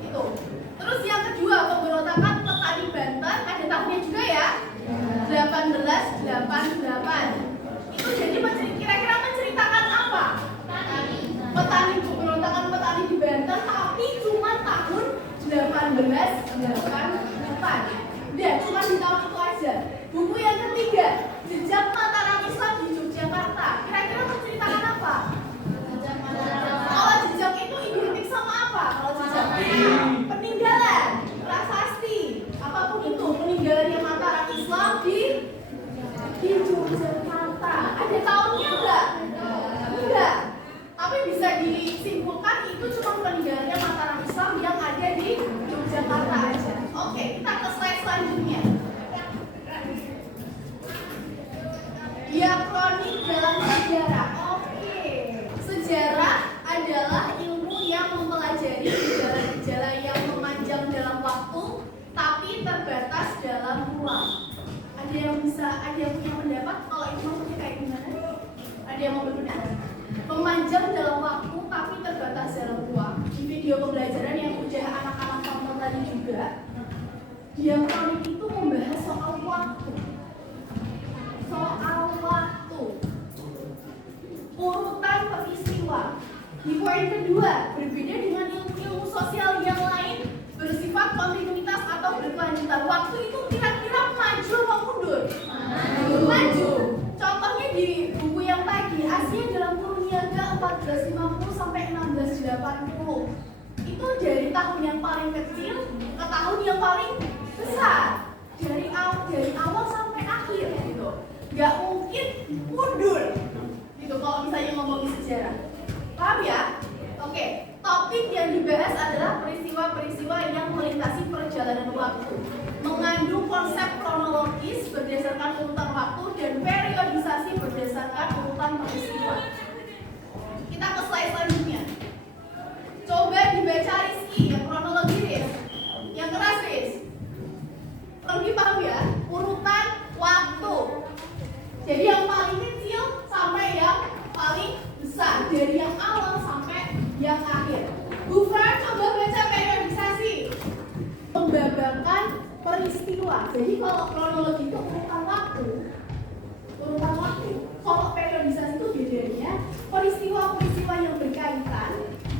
Itu. Terus yang kedua, pemberontakan petani Banten, ada tahunnya juga ya. 1888. Itu jadi kira-kira menceritakan apa? Petani, pemberontakan petani di Banten, tapi cuma tahun 1888. Udah, cuma di tahun itu aja. Buku yang ketiga, Jejak Mataram Islam di Yogyakarta. Kira-kira menceritakan apa? Kalau jejak itu identik sama apa? Kalau jejak peninggalan, prasasti, apapun itu, peninggalannya Mataram Islam di Yogyakarta. Ada tahunnya enggak? Enggak. Tapi bisa disimpulkan itu cuma peninggalannya Mataram Islam yang ada di Yogyakarta aja. Oke, kita ke slide selanjutnya. Diakronik dalam sejarah. Oke, sejarah adalah ilmu yang mempelajari gejala-gejala yang memanjang dalam waktu, tapi terbatas dalam ruang. Ada yang punya pendapat kalau itu maksudnya kayak gimana? Ada yang mau berpendapat? Memanjang dalam waktu, tapi terbatas dalam ruang. Di video pembelajaran yang udah anak-anak tonton tadi juga, diakronik itu membahas soal waktu. Urutan peristiwa. Di poin kedua, berbeda dengan ilmu sosial yang lain, bersifat kontinuitas atau berkelanjutan. Waktu itu kira-kira maju atau mundur? Maju. Contohnya di buku yang tadi, Asia dalam kurun niaga 1450 sampai 1680. Itu dari tahun yang paling kecil ke tahun yang paling besar. Dari awal sampai akhir gitu. Gak mungkin mundur gitu kalau misalnya ngomongin sejarah. Paham ya? Oke, topik yang dibahas adalah peristiwa-peristiwa yang melintasi perjalanan waktu, mengandung konsep kronologis berdasarkan urutan waktu dan periodisasi berdasarkan urutan peristiwa. Kita ke slide selanjutnya. Coba dibaca Rizky, yang kronologi Riz. Yang keras Riz. Lagi paham ya? Urutan waktu. Jadi yang paling kecil sampai yang paling besar, dari yang awal sampai yang akhir. Bu Fran, coba baca periodisasi. Membabakan peristiwa. Jadi kalau kronologi itu urutan waktu. Kalau periodisasi itu bedanya peristiwa-peristiwa yang berkaitan,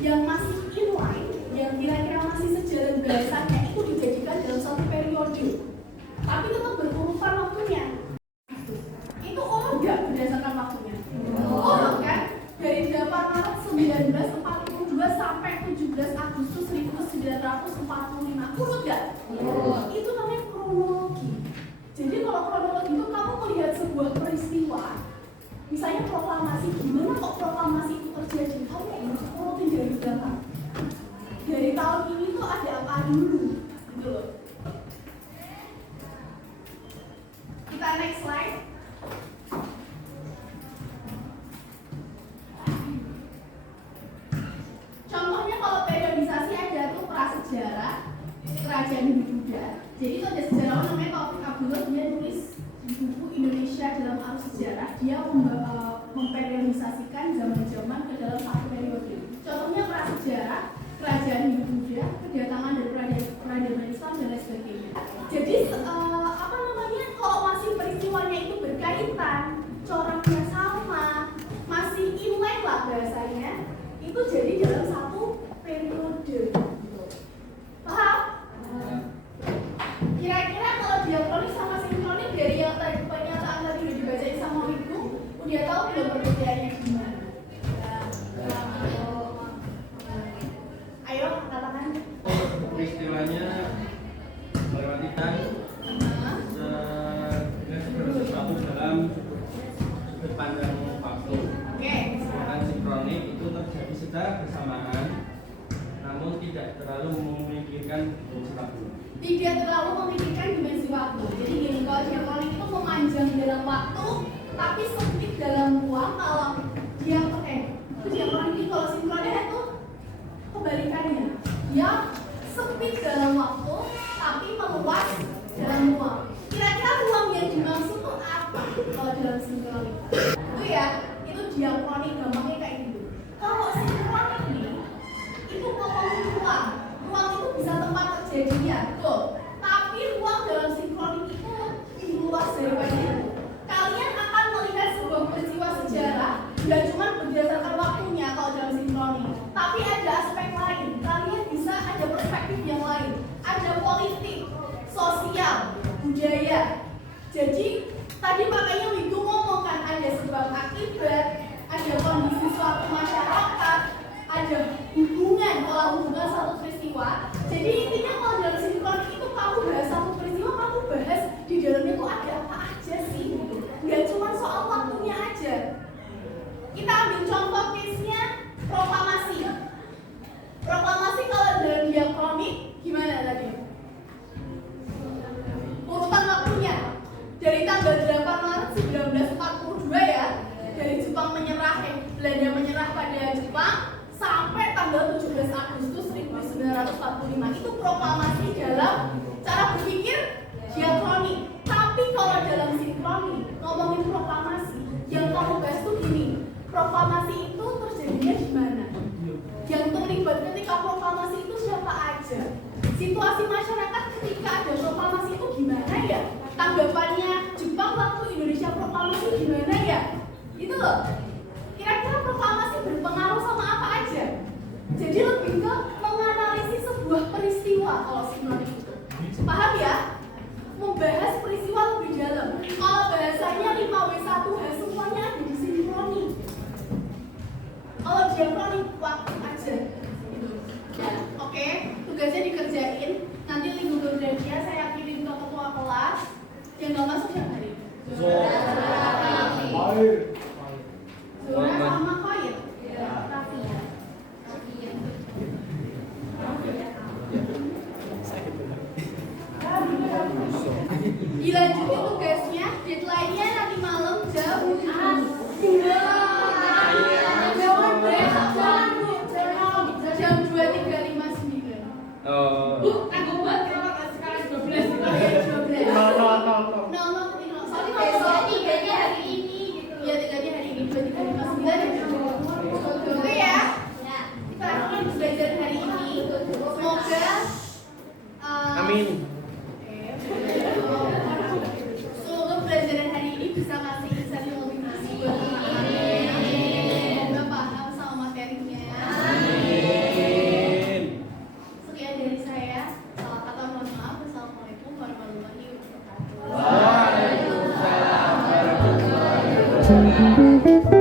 yang masih inline, yang kira-kira masih sejalan bahasannya itu dijadikan dalam satu periode. Tapi tetap berurutan waktunya. Itu urut nggak berdasarkan waktunya? Urut kan? Dari 8 Maret 1942 sampai 17 Agustus 1945. Urut nggak? Itu namanya kronologi. Jadi kalau kronologi itu kamu melihat sebuah peristiwa, misalnya proklamasi, gimana kok proklamasi itu terjadi? Kamu urutin dari belakang. Dari tahun ini tuh ada apa dulu? Gitu loh. Kita next slide. Contohnya kalau periodisasi ada tuh prasejarah, kerajaan Hindia. Jadi itu ada sejarawan namanya Taufik Abdullah, dia nulis di buku Indonesia dalam Arus Sejarah. Dia memperiodisasikan zaman-zaman ke dalam satu periode. Contohnya prasejarah, kerajaan Hindia, kedatangan dari peradaban Islam dan lain sebagainya. Jadi kalau masih peristiwanya itu berkaitan, coraknya sama, masih inline lah bahasanya, itu jadi dalam satu periode. Paham? Kira-kira kalau diakronik sama sinkronik dari yang tadi pernyataan tadi udah dibacain sama Ibu, udah tahu belum perbedaannya gimana? Ayo katakan. Peristiwanya melewati time sesuatu dalam sudut pandang waktu. Sedangkan sinkronik itu terjadi secara bersamaan, namun tidak terlalu memikirkan dimensi waktu. Tidak terlalu memikirkan dimensi waktu. Jadi gini, kalau sinkronik itu memanjang dalam waktu, tapi sempit dalam ruang. Kalau itu sinkronik ini, kalau sinkronik itu kebalikannya. Dia sempit dalam waktu, tapi meluas dalam ruang. Kira-kira ruang yang dimaksud itu apa kalau dalam sinkronik? Itu ya, itu diakronik gampangnya kayak gitu. Kalau sinkronik nih, itu ngomongin ruang. 1945 itu proklamasi dalam cara berpikir diakronik. Tapi kalau dalam sinkronik ngomongin proklamasi, yang kamu bahas tuh gini, proklamasi itu terjadinya di mana? Yang terlibat ketika proklamasi itu siapa aja? Situasi masyarakat ketika ada proklamasi itu gimana ya? Tanggapannya Jepang waktu Indonesia proklamasi gimana ya? Itu loh. Kira-kira proklamasi berpengaruh sama apa aja? Jadi lebih ke menganalisis sebuah peristiwa kalau sinkronik itu. Paham ya? Membahas peristiwa lebih dalam. Kalau bahasanya 5W1H semuanya ada di sinkronik. Kalau diakronik waktu aja. Gitu. Ya, oke. Tugasnya dikerjain. Nanti link Google Drive-nya saya kirim ke ketua kelas. Yang nggak masuk siapa hari? Zora sama Khair. Raffi ya. Dilanjutin tugasnya, deadline-nya nanti malam jam 2:39. Bu, aku buat kalau sekarang 12. Soalnya kalau tiganya hari ini gitu. Iya, tiganya hari ini 2:39. Oke ya. Kita akan belajar hari ini. Semoga Amin. Semoga pelajaran hari ini bisa kasih insight yang lebih masif buat teman-teman. Semoga paham sama materinya. Amin. Sekian dari saya. Salah kata mohon maaf. Wassalamualaikum warahmatullahi wabarakatuh. Waalaikumsalam warahmatullahi wabarakatuh.